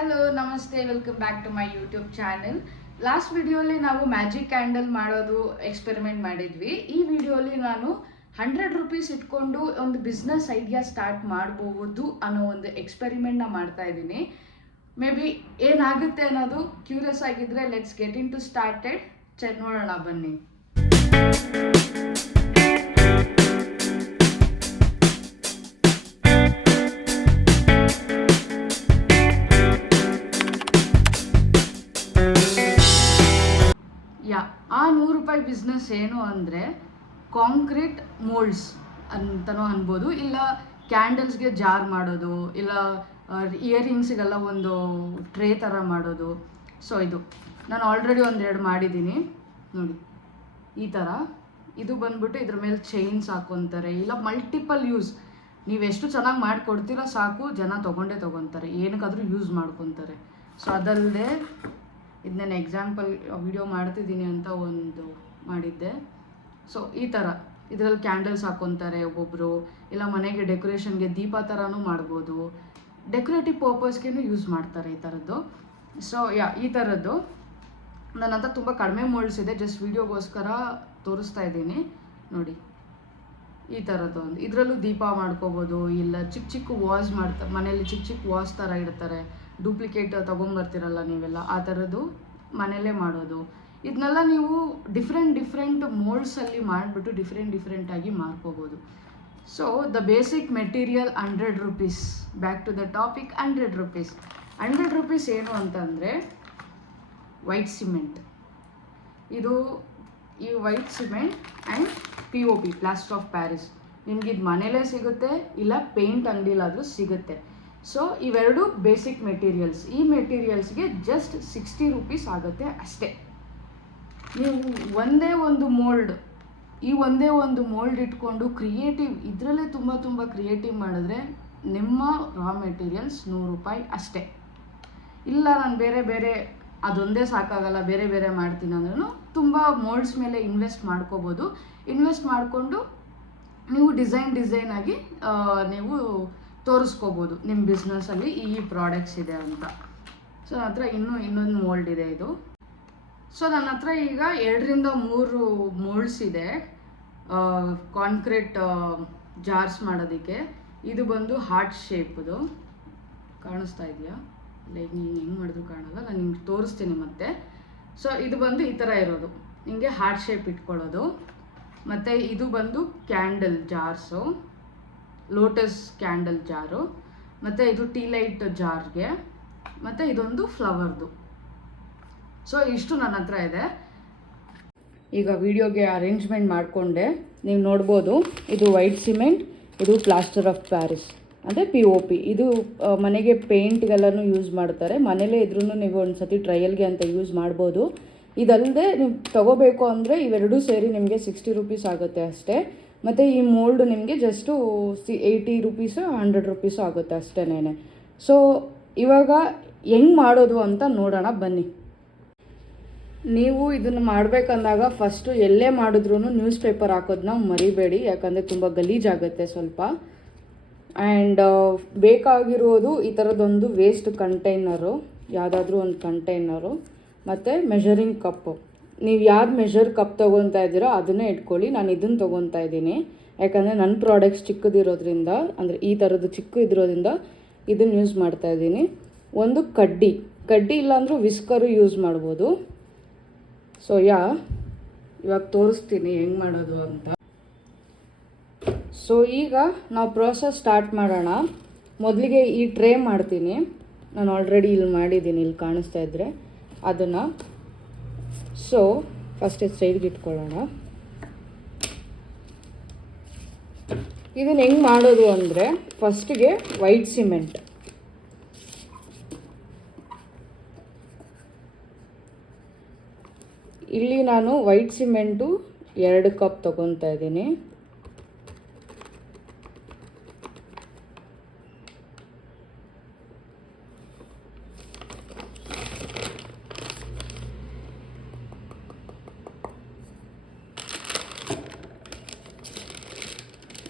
Hello ನಮಸ್ತೆ, welcome back to my YouTube channel. Last ವಿಡಿಯೋಲಿ ನಾವು ಮ್ಯಾಜಿಕ್ ಕ್ಯಾಂಡಲ್ ಮಾಡೋದು ಎಕ್ಸ್ಪೆರಿಮೆಂಟ್ ಮಾಡಿದ್ವಿ. ಈ ವಿಡಿಯೋಲಿ ನಾನು 100 ರೂಪೀಸ್ ಇಟ್ಕೊಂಡು ಒಂದು ಬಿಸ್ನೆಸ್ ಐಡಿಯಾ ಸ್ಟಾರ್ಟ್ ಮಾಡಬಹುದು ಅನ್ನೋ ಒಂದು ಎಕ್ಸ್ಪೆರಿಮೆಂಟ್ನ ಮಾಡ್ತಾ ಇದ್ದೀನಿ. ಮೇ ಬಿ ಏನಾಗುತ್ತೆ ಅನ್ನೋದು ಕ್ಯೂರಿಯಸ್ ಆಗಿದ್ರೆ let's get in to started. ನೋಡೋಣ ಬನ್ನಿ. ಆ 100 ರೂಪಾಯಿ ಬಿಸ್ನೆಸ್ ಏನು ಅಂದರೆ ಕಾಂಕ್ರೀಟ್ ಮೋಲ್ಡ್ಸ್ ಅಂತಲೂ ಅನ್ಬೋದು, ಇಲ್ಲ ಕ್ಯಾಂಡಲ್ಸ್ಗೆ ಜಾರ್ ಮಾಡೋದು, ಇಲ್ಲ ಇಯರಿಂಗ್ಸಿಗೆಲ್ಲ ಒಂದು ಟ್ರೇ ಥರ ಮಾಡೋದು. ಸೊ ಇದು ನಾನು ಆಲ್ರೆಡಿ ಒಂದೆರಡು ಮಾಡಿದ್ದೀನಿ ನೋಡಿ. ಈ ಥರ ಇದು ಬಂದ್ಬಿಟ್ಟು ಇದ್ರ ಮೇಲೆ ಚೈನ್ಸ್ ಹಾಕ್ಕೊತಾರೆ, ಇಲ್ಲ ಮಲ್ಟಿಪಲ್ ಯೂಸ್. ನೀವೆಷ್ಟು ಚೆನ್ನಾಗಿ ಮಾಡಿಕೊಡ್ತೀರೋ ಸಾಕು, ಜನ ತೊಗೊತಾರೆ, ಏನಕ್ಕಾದರೂ ಯೂಸ್ ಮಾಡ್ಕೊತಾರೆ. ಸೊ ಅದಲ್ಲದೆ ಇದು ನಾನು ಎಕ್ಸಾಂಪಲ್ ವಿಡಿಯೋ ಮಾಡ್ತಿದ್ದೀನಿ ಅಂತ ಒಂದು ಮಾಡಿದ್ದೆ. ಸೊ ಈ ಥರ ಇದರಲ್ಲಿ ಕ್ಯಾಂಡಲ್ಸ್ ಹಾಕ್ಕೊತಾರೆ ಒಬ್ಬೊಬ್ಬರು, ಇಲ್ಲ ಮನೆಗೆ ಡೆಕೋರೇಷನ್ಗೆ ದೀಪ ಥರನೂ ಮಾಡ್ಬೋದು, ಡೆಕೋರೇಟಿವ್ ಪರ್ಪಸ್ಗೇನು ಯೂಸ್ ಮಾಡ್ತಾರೆ ಈ ಥರದ್ದು. ಸೊ ಈ ಥರದ್ದು ನನ್ನ ಹತ್ರ ತುಂಬ ಕಡಿಮೆ ಮೋಲ್ಡ್ಸ್ ಇದೆ, ಜಸ್ಟ್ ವೀಡಿಯೋಗೋಸ್ಕರ ತೋರಿಸ್ತಾ ಇದ್ದೀನಿ ನೋಡಿ. ಈ ಥರದ್ದು ಒಂದು ಇದರಲ್ಲೂ ದೀಪ ಮಾಡ್ಕೋಬೋದು, ಇಲ್ಲ ಚಿಕ್ಕ ಚಿಕ್ಕ ವಾಸ್ ಮಾಡ್ತಾರೆ ಮನೇಲಿ, ಚಿಕ್ಕ ಚಿಕ್ಕ ವಾಸ್ ಥರ ಇಡ್ತಾರೆ, ಡೂಪ್ಲಿಕೇಟ್ ತೊಗೊಂಬರ್ತಿರಲ್ಲ ನೀವೆಲ್ಲ, ಆ ಥರದ್ದು ಮನೆಯಲ್ಲೇ ಮಾಡೋದು. ಇದನ್ನೆಲ್ಲ ನೀವು ಡಿಫ್ರೆಂಟ್ ಮೋಲ್ಡ್ಸಲ್ಲಿ ಮಾಡಿಬಿಟ್ಟು ಡಿಫ್ರೆಂಟಾಗಿ ಮಾರ್ಕೋಬೋದು. So the basic material 100 rupees. Back to the topic. 100 rupees. 100 rupees ಏನು ಅಂತಂದರೆ ವೈಟ್ ಸಿಮೆಂಟ್. ಇದು ಈ white cement and POP, plaster of Paris. ನಿಮ್ಗೆ ಇದು ಮನೇಲೇ ಸಿಗುತ್ತೆ, ಇಲ್ಲ ಪೇಂಟ್ ಅಂಗಡಿಲಾದರೂ ಸಿಗುತ್ತೆ. ಸೊ ಇವೆರಡು ಬೇಸಿಕ್ ಮೆಟೀರಿಯಲ್ಸ್. ಈ ಮೆಟೀರಿಯಲ್ಸ್ಗೆ ಜಸ್ಟ್ 60 ರೂಪೀಸ್ ಆಗುತ್ತೆ ಅಷ್ಟೇ. ನೀವು ಒಂದೇ ಒಂದು ಮೋಲ್ಡ್ ಇಟ್ಕೊಂಡು ಕ್ರಿಯೇಟಿವ್, ಇದರಲ್ಲೇ ತುಂಬ ಕ್ರಿಯೇಟಿವ್ ಮಾಡಿದ್ರೆ ನಿಮ್ಮ ರಾ ಮೆಟೀರಿಯಲ್ಸ್ 100 ರೂಪಾಯಿ ಅಷ್ಟೇ. ಇಲ್ಲ ನಾನು ಬೇರೆ ಅದೊಂದೇ ಸಾಕಾಗಲ್ಲ, ಬೇರೆ ಮಾಡ್ತೀನಿ ಅಂದ್ರೂ ತುಂಬ ಮೋಲ್ಡ್ಸ್ ಮೇಲೆ ಇನ್ವೆಸ್ಟ್ ಮಾಡ್ಕೋಬೋದು. ಇನ್ವೆಸ್ಟ್ ಮಾಡಿಕೊಂಡು ನೀವು ಡಿಸೈನ್ ಆಗಿ ನೀವು ತೋರಿಸ್ಕೋಬೋದು ನಿಮ್ಮ ಬಿಸ್ನೆಸ್ಸಲ್ಲಿ ಈ ಪ್ರಾಡಕ್ಟ್ಸ್ ಇದೆ ಅಂತ. ಸೊ ನನ್ನ ಹತ್ರ ಇನ್ನೊಂದು ಮೋಲ್ಡ್ ಇದೆ ಇದು. ಸೊ ನನ್ನ ಹತ್ರ ಈಗ 2 ರಿಂದ 3 ಮೋಲ್ಡ್ಸ್ ಇದೆ ಕಾಂಕ್ರೀಟ್ ಜಾರ್ಸ್ ಮಾಡೋದಕ್ಕೆ. ಇದು ಬಂದು ಹಾರ್ಟ್ ಶೇಪ್ದು, ಕಾಣಿಸ್ತಾ ಇದೆಯಾ? ಲೈಕ್ ನೀವು ಹೆಂಗೆ ಮಾಡಿದ್ರು ಕಾಣಲ್ಲ, ನಾನು ನಿಮ್ಗೆ ತೋರಿಸ್ತೀನಿ ಮತ್ತೆ. ಸೊ ಇದು ಬಂದು ಈ ಥರ ಇರೋದು, ಹಿಂಗೆ ಹಾರ್ಟ್ ಶೇಪ್ ಇಟ್ಕೊಳ್ಳೋದು. ಮತ್ತು ಇದು ಬಂದು ಕ್ಯಾಂಡಲ್ ಜಾರ್ಸು, ಲೋಟಸ್ ಕ್ಯಾಂಡಲ್ ಜಾರು, ಮತ್ತು ಇದು ಟೀ ಲೈಟ್ ಜಾರ್ಗೆ, ಮತ್ತು ಇದೊಂದು ಫ್ಲವರ್ದು. ಸೊ ಇಷ್ಟು ನನ್ನ ಹತ್ರ ಇದೆ. ಈಗ ವಿಡಿಯೋಗೆ ಅರೇಂಜ್ಮೆಂಟ್ ಮಾಡಿಕೊಂಡೆ, ನೀವು ನೋಡ್ಬೋದು. ಇದು ವೈಟ್ ಸಿಮೆಂಟ್, ಇದು ಪ್ಲಾಸ್ಟರ್ ಆಫ್ ಪ್ಯಾರಿಸ್ ಅಂದರೆ POP. ಇದು ಮನೆಗೆ ಪೇಂಟ್ಗೆಲ್ಲನೂ ಯೂಸ್ ಮಾಡ್ತಾರೆ, ಮನೇಲೇ ಇದ್ರೂ ನೀವು ಒಂದು ಸತಿ ಟ್ರಯಲ್ಗೆ ಅಂತ ಯೂಸ್ ಮಾಡ್ಬೋದು. ಇದಲ್ಲದೆ ನೀವು ತೊಗೋಬೇಕು ಅಂದರೆ ಇವೆರಡೂ ಸೇರಿ ನಿಮಗೆ 60 ರೂಪೀಸ್ ಆಗುತ್ತೆ ಅಷ್ಟೇ. ಮತ್ತು ಈ ಮೋಲ್ಡ್ ನಿಮಗೆ ಜಸ್ಟು 80 ರೂಪೀಸು 100 ರೂಪೀಸು ಆಗುತ್ತೆ ಅಷ್ಟೇನೆ. ಸೊ ಇವಾಗ ಹೆಂಗೆ ಮಾಡೋದು ಅಂತ ನೋಡೋಣ ಬನ್ನಿ. ನೀವು ಇದನ್ನು ಮಾಡಬೇಕಂದಾಗ ಫಸ್ಟು ಎಲ್ಲೇ ಮಾಡಿದ್ರೂ ನ್ಯೂಸ್ ಪೇಪರ್ ಹಾಕೋದನ್ನ ಮರಿಬೇಡಿ, ಯಾಕಂದರೆ ತುಂಬ ಗಲೀಜಾಗುತ್ತೆ ಸ್ವಲ್ಪ. ಆ್ಯಂಡ್ ಬೇಕಾಗಿರೋದು ಈ ಥರದೊಂದು ವೇಸ್ಟ್ ಕಂಟೈನರು, ಯಾವುದಾದ್ರೂ ಒಂದು ಕಂಟೈನರು, ಮತ್ತು ಮೆಷರಿಂಗ್ ಕಪ್ಪು. ನೀವು ಯಾವ್ದು ಮೆಷರ್ ಕಪ್ ತೊಗೊತಾ ಇದ್ದೀರೋ ಅದನ್ನೇ ಇಟ್ಕೊಳ್ಳಿ. ನಾನು ಇದನ್ನು ತೊಗೊತಾ ಇದ್ದೀನಿ, ಯಾಕಂದರೆ ನನ್ನ ಪ್ರಾಡಕ್ಟ್ಸ್ ಚಿಕ್ಕದಿರೋದ್ರಿಂದ, ಅಂದರೆ ಈ ಥರದ್ದು ಚಿಕ್ಕ ಇದ್ರೋದ್ರಿಂದ ಇದನ್ನು ಯೂಸ್ ಮಾಡ್ತಾಯಿದ್ದೀನಿ. ಒಂದು ಕಡ್ಡಿ ಇಲ್ಲಾಂದ್ರೂ ವಿಸ್ಕರು ಯೂಸ್ ಮಾಡ್ಬೋದು. ಸೊ ಇವಾಗ ತೋರಿಸ್ತೀನಿ ಹೆಂಗೆ ಮಾಡೋದು ಅಂತ. ಸೊ ಈಗ ನಾವು ಪ್ರೋಸೆಸ್ ಸ್ಟಾರ್ಟ್ ಮಾಡೋಣ. ಮೊದಲಿಗೆ ಈ ಟ್ರೇ ಮಾಡ್ತೀನಿ, ನಾನು ಆಲ್ರೆಡಿ ಇಲ್ಲಿ ಮಾಡಿದ್ದೀನಿ, ಇಲ್ಲಿ ಕಾಣಿಸ್ತಾ ಇದ್ದರೆ ಅದನ್ನು. ಸೊ ಫಸ್ಟ್ ಸೈಡ್ಗೆ ಇಟ್ಕೊಳ್ಳೋಣ. ಇದನ್ನು ಹೆಂಗೆ ಮಾಡೋದು ಅಂದರೆ ಫಸ್ಟಿಗೆ ವೈಟ್ ಸಿಮೆಂಟ್, ಇಲ್ಲಿ ನಾನು ವೈಟ್ ಸಿಮೆಂಟು 2 ಕಪ್ ತೊಗೊತಾ ಇದ್ದೀನಿ.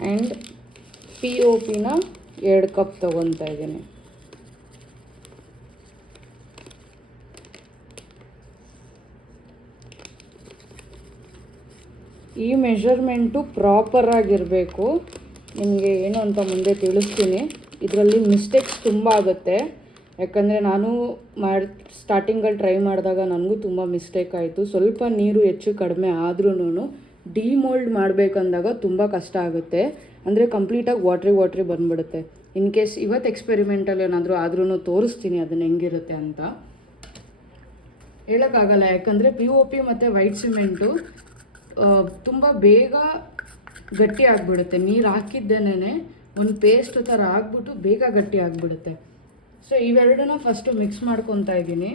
ಆ್ಯಂಡ್ POPನ 2 ಕಪ್ ತೊಗೊತಾ ಇದ್ದೀನಿ. ಈ ಮೆಷರ್ಮೆಂಟು ಪ್ರಾಪರಾಗಿರಬೇಕು. ನಿಮಗೆ ಏನು ಅಂತ ಮುಂದೆ ತಿಳಿಸ್ತೀನಿ. ಇದರಲ್ಲಿ ಮಿಸ್ಟೇಕ್ಸ್ ತುಂಬ ಆಗುತ್ತೆ. ಯಾಕಂದರೆ ನಾನು ಸ್ಟಾರ್ಟಿಂಗಲ್ಲಿ ಟ್ರೈ ಮಾಡಿದಾಗ ನನಗೂ ತುಂಬ ಮಿಸ್ಟೇಕ್ ಆಯಿತು. ಸ್ವಲ್ಪ ನೀರು ಹೆಚ್ಚು ಕಡಿಮೆ ಆದ್ರೂ ಡಿಮೋಲ್ಡ್ ಮಾಡಬೇಕಂದಾಗ ತುಂಬ ಕಷ್ಟ ಆಗುತ್ತೆ. ಅಂದರೆ ಕಂಪ್ಲೀಟಾಗಿ ವಾಟ್ರಿ ಬಂದುಬಿಡುತ್ತೆ. ಇನ್ ಕೇಸ್ ಇವತ್ತು ಎಕ್ಸ್ಪೆರಿಮೆಂಟಲ್ಲಿ ಏನಾದರೂ ಆದ್ರೂ ತೋರಿಸ್ತೀನಿ ಅದನ್ನು ಹೆಂಗಿರುತ್ತೆ ಅಂತ. ಹೇಳೋಕ್ಕಾಗಲ್ಲ, ಯಾಕಂದರೆ POP ಮತ್ತು ವೈಟ್ ಸಿಮೆಂಟು ತುಂಬ ಬೇಗ ಗಟ್ಟಿ ಆಗಿಬಿಡುತ್ತೆ. ನೀರು ಹಾಕಿದ್ದೇನೆ ಒಂದು ಪೇಸ್ಟ್ ಥರ ಆಗಿಬಿಟ್ಟು ಬೇಗ ಗಟ್ಟಿ ಆಗಿಬಿಡುತ್ತೆ. ಸೊ ಇವೆರಡನ್ನ ಫಸ್ಟು ಮಿಕ್ಸ್ ಮಾಡ್ಕೊತಾ ಇದ್ದೀನಿ.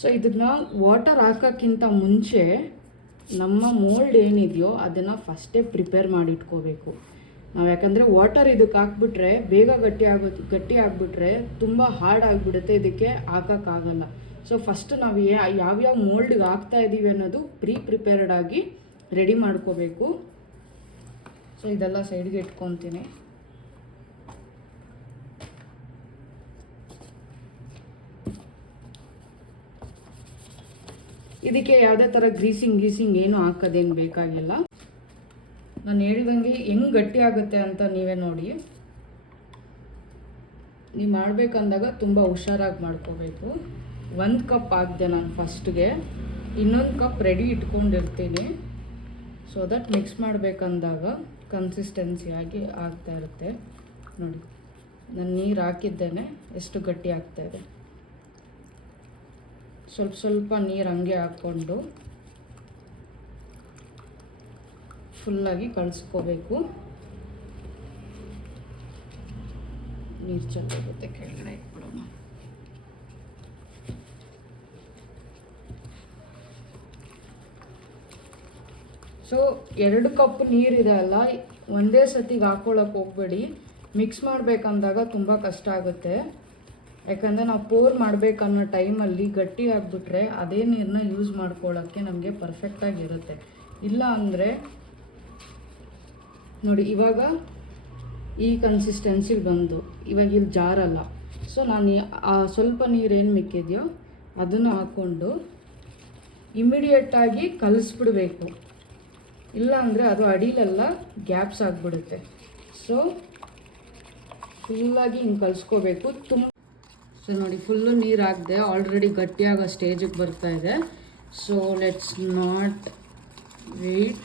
ಸೊ ಇದನ್ನು ವಾಟರ್ ಹಾಕೋಕ್ಕಿಂತ ಮುಂಚೆ ನಮ್ಮ ಮೋಲ್ಡ್ ಏನಿದೆಯೋ ಅದನ್ನು ಫಸ್ಟೇ ಪ್ರಿಪೇರ್ ಮಾಡಿ ಇಟ್ಕೋಬೇಕು ನಾವು. ಯಾಕಂದರೆ ವಾಟರ್ ಇದಕ್ಕೆ ಹಾಕ್ಬಿಟ್ರೆ ಬೇಗ ಗಟ್ಟಿ ಆಗಿಬಿಟ್ರೆ ತುಂಬ ಹಾರ್ಡ್ ಆಗಿಬಿಡುತ್ತೆ, ಇದಕ್ಕೆ ಹಾಕೋಕ್ಕಾಗಲ್ಲ. ಸೊ ಫಸ್ಟ್ ನಾವು ಯಾವ್ಯಾವ ಮೋಲ್ಡ್ಗೆ ಹಾಕ್ತಾ ಇದ್ದೀವಿ ಅನ್ನೋದು ಪ್ರಿಪೇರ್ಡ್ ಆಗಿ ರೆಡಿ ಮಾಡ್ಕೋಬೇಕು. ಸೊ ಇದೆಲ್ಲ ಸೈಡ್ಗೆ ಇಟ್ಕೊತೀನಿ. ಇದಕ್ಕೆ ಯಾವುದೇ ಥರ ಗ್ರೀಸಿಂಗ್ ಏನು ಹಾಕೋದೇನು ಬೇಕಾಗಿಲ್ಲ. ನಾನು ಹೇಳ್ದಂಗೆ ಹೆಂಗೆ ಗಟ್ಟಿ ಆಗುತ್ತೆ ಅಂತ ನೀವೇ ನೋಡಿ. ನೀವು ಮಾಡಬೇಕಂದಾಗ ತುಂಬ ಹುಷಾರಾಗಿ ಮಾಡ್ಕೋಬೇಕು. 1 ಕಪ್ ಹಾಕಿದೆ ನಾನು ಫಸ್ಟ್ಗೆ, ಇನ್ನೊಂದು ಕಪ್ ರೆಡಿ ಇಟ್ಕೊಂಡಿರ್ತೀನಿ. ಸೊ ದಟ್ ಮಿಕ್ಸ್ ಮಾಡಬೇಕಂದಾಗ ಕನ್ಸಿಸ್ಟೆನ್ಸಿಯಾಗಿ ಆಗ್ತಾ ಇರುತ್ತೆ. ನೋಡಿ, ನಾನು ನೀರು ಹಾಕಿದ್ದೇನೆ ಎಷ್ಟು ಗಟ್ಟಿ ಆಗ್ತಾಯಿದೆ. ಸ್ವಲ್ಪ ನೀರು ಹಂಗೆ ಹಾಕ್ಕೊಂಡು ಫುಲ್ಲಾಗಿ ಕಳಿಸ್ಕೋಬೇಕು. ನೀರು ಚೆಲ್ಲೋಗುತ್ತೆ, ಕೆಳಗಡೆ ಇಟ್ಬಿಡೋಣ. ಸೊ 2 ಕಪ್ ನೀರಿದೆ ಅಲ್ಲ, ಒಂದೇ ಸತಿಗೆ ಹಾಕ್ಕೊಳಕ್ಕೆ ಹೋಗಬೇಡಿ. ಮಿಕ್ಸ್ ಮಾಡಬೇಕಂದಾಗ ತುಂಬ ಕಷ್ಟ ಆಗುತ್ತೆ. ಯಾಕಂದರೆ ನಾವು ಪೋರ್ ಮಾಡಬೇಕನ್ನೋ ಟೈಮಲ್ಲಿ ಗಟ್ಟಿ ಆಗಿಬಿಟ್ರೆ ಅದೇ ನೀರನ್ನ ಯೂಸ್ ಮಾಡ್ಕೊಳ್ಳೋಕ್ಕೆ ನಮಗೆ ಪರ್ಫೆಕ್ಟಾಗಿರುತ್ತೆ. ಇಲ್ಲ ಅಂದರೆ ನೋಡಿ, ಇವಾಗ ಈ ಕನ್ಸಿಸ್ಟೆನ್ಸಿಲಿ ಬಂದು ಇವಾಗ ಇಲ್ಲಿ ಜಾರಲ್ಲ. ಸೊ ನಾನು ಸ್ವಲ್ಪ ನೀರೇನು ಮಿಕ್ಕಿದೆಯೋ ಅದನ್ನು ಹಾಕ್ಕೊಂಡು ಇಮಿಡಿಯೇಟಾಗಿ ಕಲಿಸ್ಬಿಡ್ಬೇಕು. ಇಲ್ಲ ಅಂದರೆ ಅದು ಅಡಿಲೆಲ್ಲ ಗ್ಯಾಪ್ಸ್ ಆಗಿಬಿಡುತ್ತೆ. ಸೊ ಫುಲ್ಲಾಗಿ ಹಿಂಗೆ ಕಲಿಸ್ಕೋಬೇಕು. ಸೊ ನೋಡಿ, ಫುಲ್ಲು ನೀರು ಹಾಕಿದೆ, ಆಲ್ರೆಡಿ ಗಟ್ಟಿಯಾಗೋ ಸ್ಟೇಜಿಗೆ ಬರ್ತಾಯಿದೆ. So let's not wait,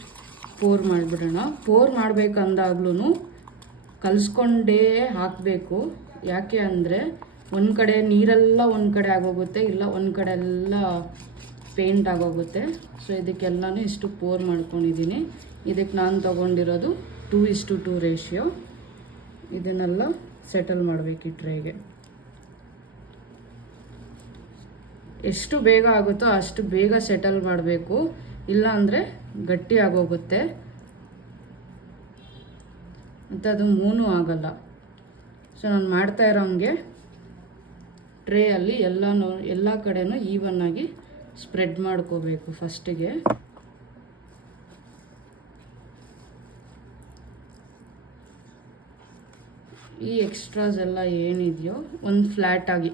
pour ಮಾಡಿಬಿಡೋಣ. ಪೋರ್ ಮಾಡಬೇಕಂದಾಗ್ಲೂ ಕಲಿಸ್ಕೊಂಡೇ ಹಾಕಬೇಕು. ಯಾಕೆ ಅಂದರೆ ಒಂದು ಕಡೆ ನೀರೆಲ್ಲ ಒಂದು ಕಡೆ ಆಗೋಗುತ್ತೆ, ಇಲ್ಲ ಒಂದು ಕಡೆ ಎಲ್ಲ ಪೇಂಟ್ ಆಗೋಗುತ್ತೆ. ಸೊ ಇದಕ್ಕೆಲ್ಲನೂ ಇಷ್ಟು ಪೋರ್ ಮಾಡ್ಕೊಂಡಿದ್ದೀನಿ. ಇದಕ್ಕೆ ನಾನು ತೊಗೊಂಡಿರೋದು 2:2 ರೇಷಿಯೋ. ಇದನ್ನೆಲ್ಲ ಸೆಟಲ್ ಮಾಡಬೇಕು ಈ ಟ್ರೇಗೆ. ಎಷ್ಟು ಬೇಗ ಆಗುತ್ತೋ ಅಷ್ಟು ಬೇಗ ಸೆಟಲ್ ಮಾಡಬೇಕು, ಇಲ್ಲ ಅಂದರೆ ಗಟ್ಟಿ ಆಗೋಗುತ್ತೆ ಮತ್ತು ಅದು ಮೂನು ಆಗಲ್ಲ. ಸೊ ನಾನು ಮಾಡ್ತಾ ಇರೋಂಗೆ ಟ್ರೇಯಲ್ಲಿ ಎಲ್ಲ ಕಡೆನೂ ಈವನ್ನಾಗಿ ಸ್ಪ್ರೆಡ್ ಮಾಡ್ಕೋಬೇಕು ಫಸ್ಟಿಗೆ. ಈ ಎಕ್ಸ್ಟ್ರಾಸ್ ಎಲ್ಲ ಏನಿದೆಯೋ ಒಂದು ಫ್ಲ್ಯಾಟಾಗಿ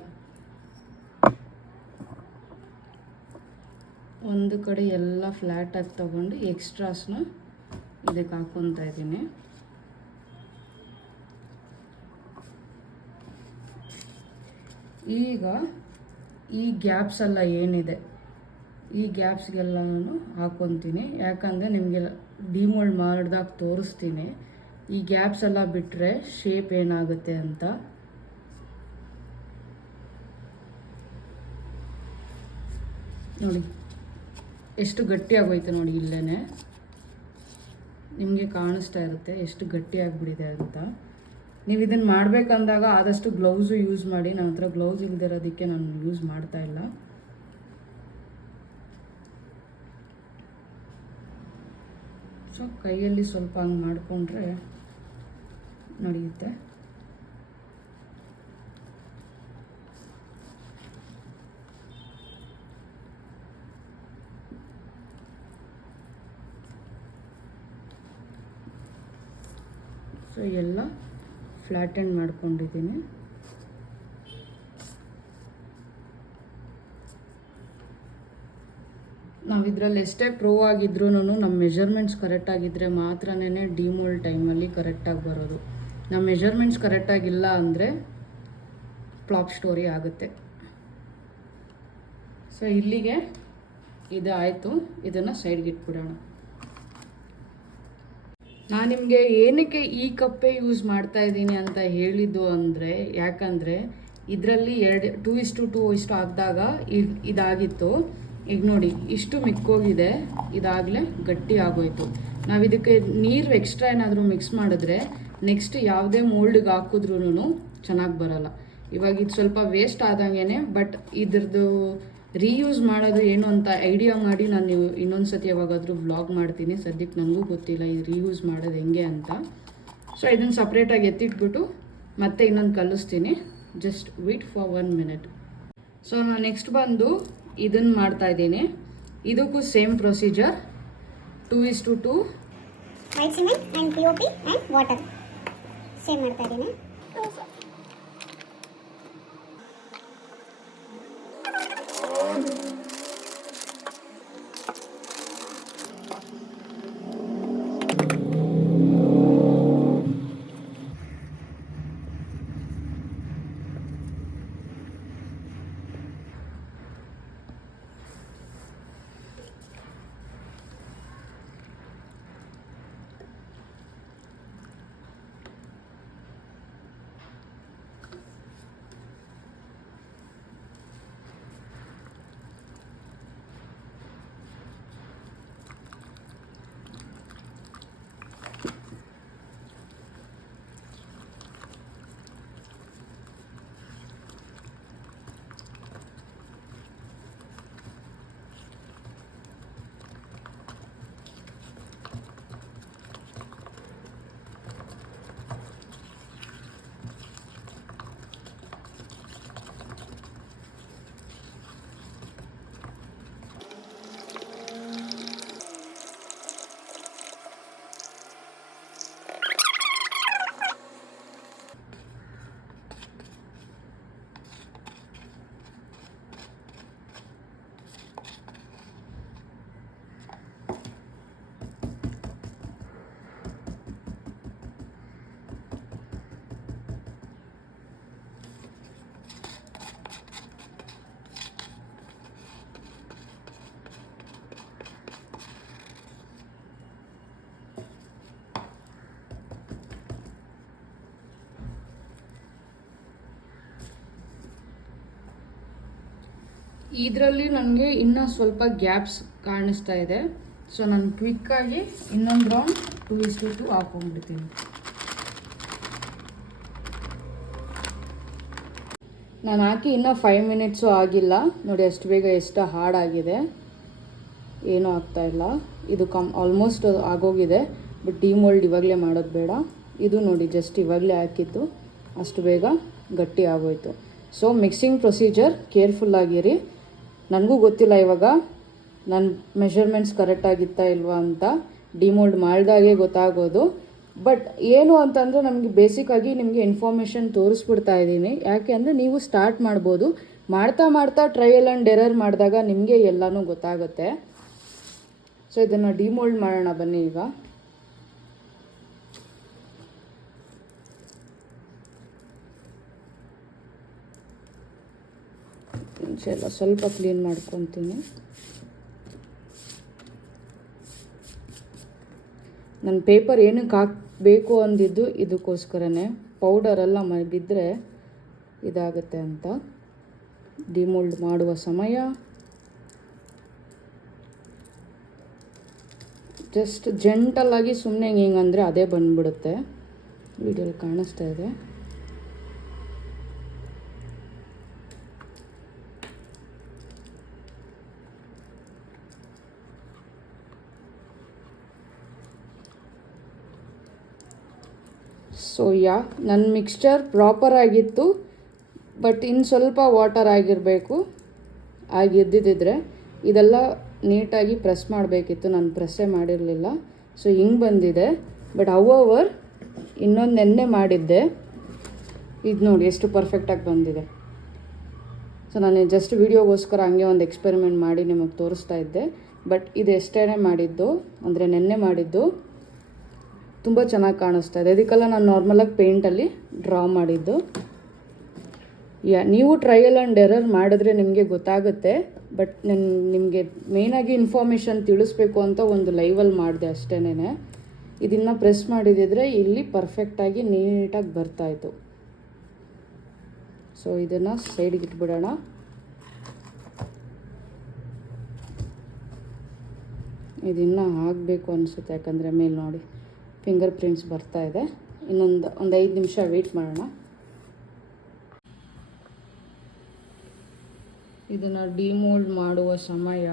ಒಂದು ಕಡೆ ಎಲ್ಲ ಫ್ಲ್ಯಾಟಾಗಿ ತೊಗೊಂಡು ಎಕ್ಸ್ಟ್ರಾಸ್ನ ಇದಕ್ಕೆ ಹಾಕ್ಕೊತಾ ಇದ್ದೀನಿ. ಈಗ ಈ ಗ್ಯಾಪ್ಸ್ ಎಲ್ಲ ಏನಿದೆ ಈ ಗ್ಯಾಪ್ಸ್ಗೆಲ್ಲ ನಾನು ಹಾಕ್ಕೊತೀನಿ. ಯಾಕಂದರೆ ನಿಮಗೆ ಡಿಮೋಲ್ಡ್ ಮಾಡಿದಾಗ ತೋರಿಸ್ತೀನಿ ಈ ಗ್ಯಾಪ್ಸ್ ಎಲ್ಲ ಬಿಟ್ಟರೆ ಶೇಪ್ ಏನಾಗುತ್ತೆ ಅಂತ. ನೋಡಿ ಎಷ್ಟು ಗಟ್ಟಿಯಾಗೋಯ್ತು ನೋಡಿ, ಇಲ್ಲೇ ನಿಮಗೆ ಕಾಣಿಸ್ತಾ ಇರುತ್ತೆ ಎಷ್ಟು ಗಟ್ಟಿಯಾಗಿಬಿಟ್ಟಿದೆ ಅಂತ. ನೀವು ಇದನ್ನು ಮಾಡಬೇಕಂದಾಗ ಆದಷ್ಟು ಗ್ಲೌಸು ಯೂಸ್ ಮಾಡಿ. ನನ್ನ ಹತ್ರ ಗ್ಲೌಸ್ ಇಲ್ದಿರೋದಕ್ಕೆ ನಾನು ಯೂಸ್ ಮಾಡ್ತಾ ಇಲ್ಲ. ಸೊ ಕೈಯಲ್ಲಿ ಸ್ವಲ್ಪ ಹಂಗೆ ಮಾಡಿಕೊಂಡ್ರೆ ನಡೆಯುತ್ತೆ. ಸೊ ಎಲ್ಲ ಫ್ಲ್ಯಾಟೆಂಡ್ ಮಾಡ್ಕೊಂಡಿದ್ದೀನಿ. ನಾವು ಇದರಲ್ಲಿ ಎಷ್ಟೇ ಪ್ರೋ ಆಗಿದ್ರೂ ನಮ್ಮ ಮೆಜರ್ಮೆಂಟ್ಸ್ ಕರೆಕ್ಟಾಗಿದ್ದರೆ ಮಾತ್ರನೇ ಡಿಮೋಲ್ಡ್ ಟೈಮಲ್ಲಿ ಕರೆಕ್ಟಾಗಿ ಬರೋದು. ನಮ್ಮ ಮೆಜರ್ಮೆಂಟ್ಸ್ ಕರೆಕ್ಟಾಗಿಲ್ಲ ಅಂದರೆ ಫ್ಲಾಪ್ ಸ್ಟೋರಿ ಆಗುತ್ತೆ. ಸೊ ಇಲ್ಲಿಗೆ ಇದು ಆಯಿತು. ಇದನ್ನು ಸೈಡ್ಗೆ ಇಟ್ಬಿಡೋಣ. ನಾನು ನಿಮಗೆ ಏನಕ್ಕೆ ಈ ಕಪ್ಪೇ ಯೂಸ್ ಮಾಡ್ತಾ ಇದ್ದೀನಿ ಅಂತ ಹೇಳಿದ್ದು ಅಂದರೆ, ಯಾಕಂದರೆ ಇದರಲ್ಲಿ 2:2 ಹಾಕಿದಾಗ ಇದಾಗಿತ್ತು. ಈಗ ನೋಡಿ ಇಷ್ಟು ಮಿಕ್ಕೋಗಿದೆ, ಇದಾಗಲೇ ಗಟ್ಟಿ ಆಗೋಯ್ತು. ನಾವು ಇದಕ್ಕೆ ನೀರು ಎಕ್ಸ್ಟ್ರಾ ಏನಾದರೂ ಮಿಕ್ಸ್ ಮಾಡಿದ್ರೆ ನೆಕ್ಸ್ಟ್ ಯಾವುದೇ ಮೋಲ್ಡ್ಗೆ ಹಾಕಿದ್ರೂ ಚೆನ್ನಾಗಿ ಬರೋಲ್ಲ. ಇವಾಗ ಇದು ಸ್ವಲ್ಪ ವೇಸ್ಟ್ ಆದಂಗೆ, ಬಟ್ ಇದ್ರದ್ದು ರೀಯೂಸ್ ಮಾಡೋದು ಏನು ಅಂತ ಐಡಿಯಾ ಮಾಡಿ ನಾನು ಇನ್ನೊಂದು ಸತಿ ಯಾವಾಗಾದರೂ ವ್ಲಾಗ್ ಮಾಡ್ತೀನಿ. ಸದ್ಯಕ್ಕೆ ನನಗೂ ಗೊತ್ತಿಲ್ಲ ಇದು ರೀಯೂಸ್ ಮಾಡೋದು ಹೆಂಗೆ ಅಂತ. ಸೊ ಇದನ್ನು ಸಪ್ರೇಟಾಗಿ ಎತ್ತಿಟ್ಬಿಟ್ಟು ಮತ್ತೆ ಇನ್ನೊಂದು ಕಲಿಸ್ತೀನಿ. Just wait for 1 minute. So ನಾನು ನೆಕ್ಸ್ಟ್ ಬಂದು ಇದನ್ನು ಮಾಡ್ತಾಯಿದ್ದೀನಿ. ಇದಕ್ಕೂ same procedure, 2:2 white cement and POP and water same ಮಾಡ್ತಾಯಿದ್ದೀನಿ. ಇದರಲ್ಲಿ ನನಗೆ ಇನ್ನೂ ಸ್ವಲ್ಪ ಗ್ಯಾಪ್ಸ್ ಕಾಣಿಸ್ತಾ ಇದೆ. ಸೊ ನಾನು ಕ್ವಿಕ್ಕಾಗಿ ಇನ್ನೊಂದು ರೌಂಡ್ 2:2 ಹಾಕೊಂಡ್ಬಿಡ್ತೀನಿ. ನಾನು ಹಾಕಿ ಇನ್ನೂ 5 minutes ಆಗಿಲ್ಲ. ನೋಡಿ ಅಷ್ಟು ಬೇಗ ಎಷ್ಟು ಹಾರ್ಡಾಗಿದೆ, ಏನೂ ಆಗ್ತಾಯಿಲ್ಲ. ಇದು ಆಲ್ಮೋಸ್ಟ್ ಆಗೋಗಿದೆ. ಬಟ್ ಡಿಮೋಲ್ಡ್ ಇವಾಗಲೇ ಮಾಡೋದು ಬೇಡ. ಇದು ನೋಡಿ ಜಸ್ಟ್ ಇವಾಗಲೇ ಹಾಕಿದ್ದು ಅಷ್ಟು ಬೇಗ ಗಟ್ಟಿ ಆಗೋಯ್ತು. ಸೊ ಮಿಕ್ಸಿಂಗ್ ಪ್ರೊಸೀಜರ್ ಕೇರ್ಫುಲ್ಲಾಗಿರಿ. ನನಗೂ ಗೊತ್ತಿಲ್ಲ ಇವಾಗ ನನ್ನ ಮೆಷರ್ಮೆಂಟ್ಸ್ ಕರೆಕ್ಟಾಗಿತ್ತಾ ಇಲ್ವಾ ಅಂತ. ಡಿಮೋಲ್ಡ್ ಮಾಡಿದಾಗೆ ಗೊತ್ತಾಗೋದು. ಬಟ್ ಏನು ಅಂತಂದರೆ ನಮಗೆ ಬೇಸಿಕ್ಕಾಗಿ ನಿಮಗೆ ಇನ್ಫಾರ್ಮೇಷನ್ ತೋರಿಸ್ಬಿಡ್ತಾ ಇದ್ದೀನಿ. ಯಾಕೆ ಅಂದರೆ ನೀವು ಸ್ಟಾರ್ಟ್ ಮಾಡ್ಬೋದು. ಮಾಡ್ತಾ ಮಾಡ್ತಾ ಟ್ರಯಲ್ ಆ್ಯಂಡ್ ಎರರ್ ಮಾಡಿದಾಗ ನಿಮಗೆ ಎಲ್ಲನೂ ಗೊತ್ತಾಗುತ್ತೆ. ಸೊ ಇದನ್ನು ಡಿಮೋಲ್ಡ್ ಮಾಡೋಣ ಬನ್ನಿ. ಈಗ ಎಲ್ಲ ಸ್ವಲ್ಪ ಕ್ಲೀನ್ ಮಾಡ್ಕೊತೀನಿ. ನನ್ನ ಪೇಪರ್ ಏನಕ್ಕೆ ಹಾಕಬೇಕು ಅಂದಿದ್ದು ಇದಕ್ಕೋಸ್ಕರನೇ, ಪೌಡರೆಲ್ಲ ಬಿದ್ದರೆ ಇದಾಗುತ್ತೆ ಅಂತ. ಡಿಮೋಲ್ಡ್ ಮಾಡುವ ಸಮಯ ಜಸ್ಟ್ ಜೆಂಟಲಾಗಿ ಸುಮ್ಮನೆ ಹಿಂಗಂದರೆ ಅದೇ ಬಂದುಬಿಡುತ್ತೆ. ವಿಡಿಯೋಲಿ ಕಾಣಿಸ್ತಾ ಇದೆ. ಸೊ ನನ್ನ ಮಿಕ್ಸ್ಚರ್ ಪ್ರಾಪರ್ ಆಗಿತ್ತು. ಬಟ್ ಇನ್ನು ಸ್ವಲ್ಪ ವಾಟರ್ ಆಗಿರಬೇಕು. ಆಗಿದ್ದಿದ್ದರೆ ಇದೆಲ್ಲ ನೀಟಾಗಿ ಪ್ರೆಸ್ ಮಾಡಬೇಕಿತ್ತು. ನಾನು ಪ್ರೆಸ್ಸೇ ಮಾಡಿರಲಿಲ್ಲ. ಸೊ ಹಿಂಗೆ ಬಂದಿದೆ. ಬಟ್ ಹೌವರ್ ಇನ್ನೊಂದು ನೆನ್ನೆ ಮಾಡಿದ್ದೆ. ಇದು ನೋಡಿ ಎಷ್ಟು ಪರ್ಫೆಕ್ಟಾಗಿ ಬಂದಿದೆ. ಸೊ ನಾನು ಜಸ್ಟ್ ವೀಡಿಯೋಗೋಸ್ಕರ ಹಂಗೆ ಒಂದು ಎಕ್ಸ್ಪೆರಿಮೆಂಟ್ ಮಾಡಿ ನಿಮಗೆ ತೋರಿಸ್ತಾ ಇದ್ದೆ. ಬಟ್ ಇದು ಎಷ್ಟೇ ಮಾಡಿದ್ದು ಅಂದರೆ ನೆನ್ನೆ ಮಾಡಿದ್ದು ತುಂಬ ಚೆನ್ನಾಗಿ ಕಾಣಿಸ್ತಾ ಇದೆ. ಇದಕ್ಕೆಲ್ಲ ನಾನು ನಾರ್ಮಲಾಗಿ ಪೇಂಟಲ್ಲಿ ಡ್ರಾ ಮಾಡಿದ್ದು. ನೀವು ಟ್ರಯಲ್ ಆ್ಯಂಡ್ ಎರರ್ ಮಾಡಿದ್ರೆ ನಿಮಗೆ ಗೊತ್ತಾಗುತ್ತೆ. ಬಟ್ ನಾನು ನಿಮಗೆ ಮೇಯ್ನಾಗಿ ಇನ್ಫಾರ್ಮೇಷನ್ ತಿಳಿಸ್ಬೇಕು ಅಂತ ಒಂದು ಲೈವಲ್ಲಿ ಮಾಡಿದೆ ಅಷ್ಟೇನೆ. ಇದನ್ನು ಪ್ರೆಸ್ ಮಾಡಿದಿದ್ರೆ ಇಲ್ಲಿ ಪರ್ಫೆಕ್ಟಾಗಿ ನೀಟಾಗಿ ಬರ್ತಾಯಿತ್ತು. ಸೊ ಇದನ್ನು ಸೈಡಿಗೆ ಇಟ್ಬಿಡೋಣ. ಇದನ್ನು ಹಾಕಬೇಕು ಅನಿಸುತ್ತೆ, ಯಾಕಂದರೆ ಮೇಲೆ ನೋಡಿ ಫಿಂಗರ್ ಪ್ರಿಂಟ್ಸ್ ಬರ್ತಾ ಇದೆ. ಒಂದು 5 ನಿಮಿಷ ವೆಯ್ಟ್ ಮಾಡೋಣ. ಇದನ್ನು ಡಿಮೋಲ್ಡ್ ಮಾಡುವ ಸಮಯ.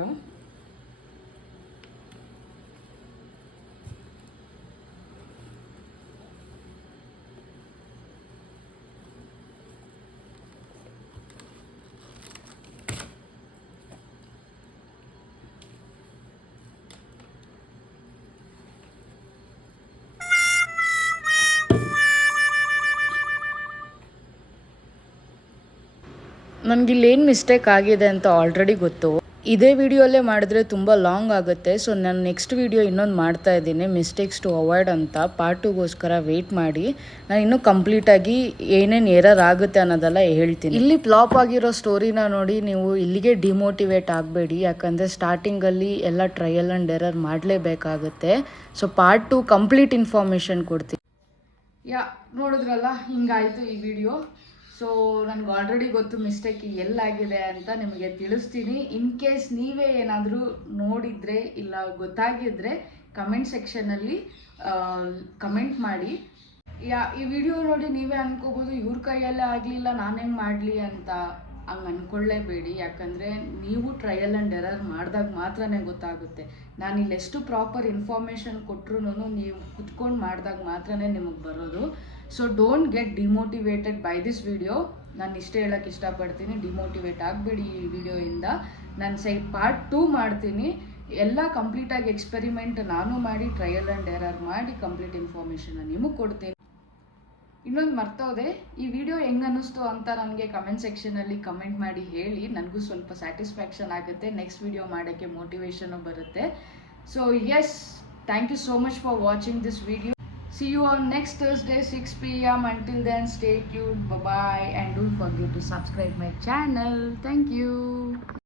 ನನಗಿಲ್ಲೇನು ಮಿಸ್ಟೇಕ್ ಆಗಿದೆ ಅಂತ ಆಲ್ರೆಡಿ ಗೊತ್ತು. ಇದೇ ವಿಡಿಯೋಲ್ಲೇ ಮಾಡಿದ್ರೆ ತುಂಬ ಲಾಂಗ್ ಆಗುತ್ತೆ. ಸೊ ನಾನು ನೆಕ್ಸ್ಟ್ ವಿಡಿಯೋ ಇನ್ನೊಂದು ಮಾಡ್ತಾ ಇದ್ದೀನಿ, ಮಿಸ್ಟೇಕ್ಸ್ ಟು ಅವಾಯ್ಡ್ ಅಂತ. ಪಾರ್ಟ್ 2ಗೋಸ್ಕರ ವೆಯ್ಟ್ ಮಾಡಿ. ನಾನು ಇನ್ನೂ ಕಂಪ್ಲೀಟಾಗಿ ಏನೇನು ಎರರ್ ಆಗುತ್ತೆ ಅನ್ನೋದೆಲ್ಲ ಹೇಳ್ತೀನಿ. ಇಲ್ಲಿ ಫ್ಲಾಪ್ ಆಗಿರೋ ಸ್ಟೋರಿನ ನೋಡಿ ನೀವು ಇಲ್ಲಿಗೆ ಡಿಮೋಟಿವೇಟ್ ಆಗಬೇಡಿ, ಯಾಕಂದರೆ ಸ್ಟಾರ್ಟಿಂಗಲ್ಲಿ ಎಲ್ಲ ಟ್ರಯಲ್ ಆ್ಯಂಡ್ ಎರರ್ ಮಾಡಲೇಬೇಕಾಗುತ್ತೆ. ಸೊ ಪಾರ್ಟ್ 2 ಕಂಪ್ಲೀಟ್ ಇನ್ಫಾರ್ಮೇಷನ್ ಕೊಡ್ತೀನಿ. ನೋಡಿದ್ರಲ್ಲ, ಹಿಂಗಾಯಿತು ಈ ವಿಡಿಯೋ. ಸೊ ನನಗೆ ಆಲ್ರೆಡಿ ಗೊತ್ತು ಮಿಸ್ಟೇಕ್ ಎಲ್ಲಾಗಿದೆ ಅಂತ ನಿಮಗೆ ತಿಳಿಸ್ತೀನಿ. ಇನ್ ಕೇಸ್ ನೀವೇ ಏನಾದರೂ ನೋಡಿದರೆ ಇಲ್ಲ ಗೊತ್ತಾಗಿದ್ದರೆ ಕಮೆಂಟ್ ಸೆಕ್ಷನಲ್ಲಿ ಕಮೆಂಟ್ ಮಾಡಿ. ಈ ವಿಡಿಯೋ ನೋಡಿ ನೀವೇ ಅಂದ್ಕೋಬೋದು ಇವ್ರ ಕೈಯಲ್ಲೇ ಆಗಲಿಲ್ಲ ನಾನು ಹೆಂಗೆ ಮಾಡಲಿ ಅಂತ. ಹಂಗೆ ಅಂದ್ಕೊಳ್ಳೇಬೇಡಿ, ಯಾಕಂದರೆ ನೀವು ಟ್ರಯಲ್ ಆ್ಯಂಡ್ ಎರರ್ ಮಾಡಿದಾಗ ಮಾತ್ರನೇ ಗೊತ್ತಾಗುತ್ತೆ. ನಾನು ಇಲ್ಲೆಷ್ಟು ಪ್ರಾಪರ್ ಇನ್ಫಾರ್ಮೇಷನ್ ಕೊಟ್ಟರು ನೀವು ಕುತ್ಕೊಂಡು ಮಾಡಿದಾಗ ಮಾತ್ರನೇ ನಿಮಗೆ ಬರೋದು. So don't get demotivated by this video. ನಾನು ಇಷ್ಟೇ ಹೇಳೋಕ್ಕೆ ಇಷ್ಟಪಡ್ತೀನಿ, ಡಿಮೋಟಿವೇಟ್ ಆಗಬೇಡಿ ಈ ವಿಡಿಯೋಯಿಂದ. ನಾನು ಪಾರ್ಟ್ 2 ಮಾಡ್ತೀನಿ. ಎಲ್ಲ ಕಂಪ್ಲೀಟಾಗಿ ಎಕ್ಸ್ಪೆರಿಮೆಂಟ್ ನಾನು ಮಾಡಿ ಟ್ರಯಲ್ ಆ್ಯಂಡ್ ಎರರ್ ಮಾಡಿ ಕಂಪ್ಲೀಟ್ ಇನ್ಫಾರ್ಮೇಷನ್ನ ನಿಮಗೆ ಕೊಡ್ತೀನಿ. ಇನ್ನೊಂದು ಮರ್ತೋದೆ, ಈ ವಿಡಿಯೋ ಹೆಂಗೆ ಅನ್ನಿಸ್ತು ಅಂತ ನನಗೆ ಕಮೆಂಟ್ ಸೆಕ್ಷನಲ್ಲಿ ಕಮೆಂಟ್ ಮಾಡಿ ಹೇಳಿ. ನನಗೂ ಸ್ವಲ್ಪ ಸ್ಯಾಟಿಸ್ಫ್ಯಾಕ್ಷನ್ ಆಗುತ್ತೆ, ನೆಕ್ಸ್ಟ್ ವಿಡಿಯೋ ಮಾಡೋಕ್ಕೆ ಮೋಟಿವೇಶನು ಬರುತ್ತೆ. So yes, thank you so much for watching this video. See you on next Thursday 6 p.m. Until then, stay tuned. Bye-bye. And don't forget to subscribe my channel. Thank you.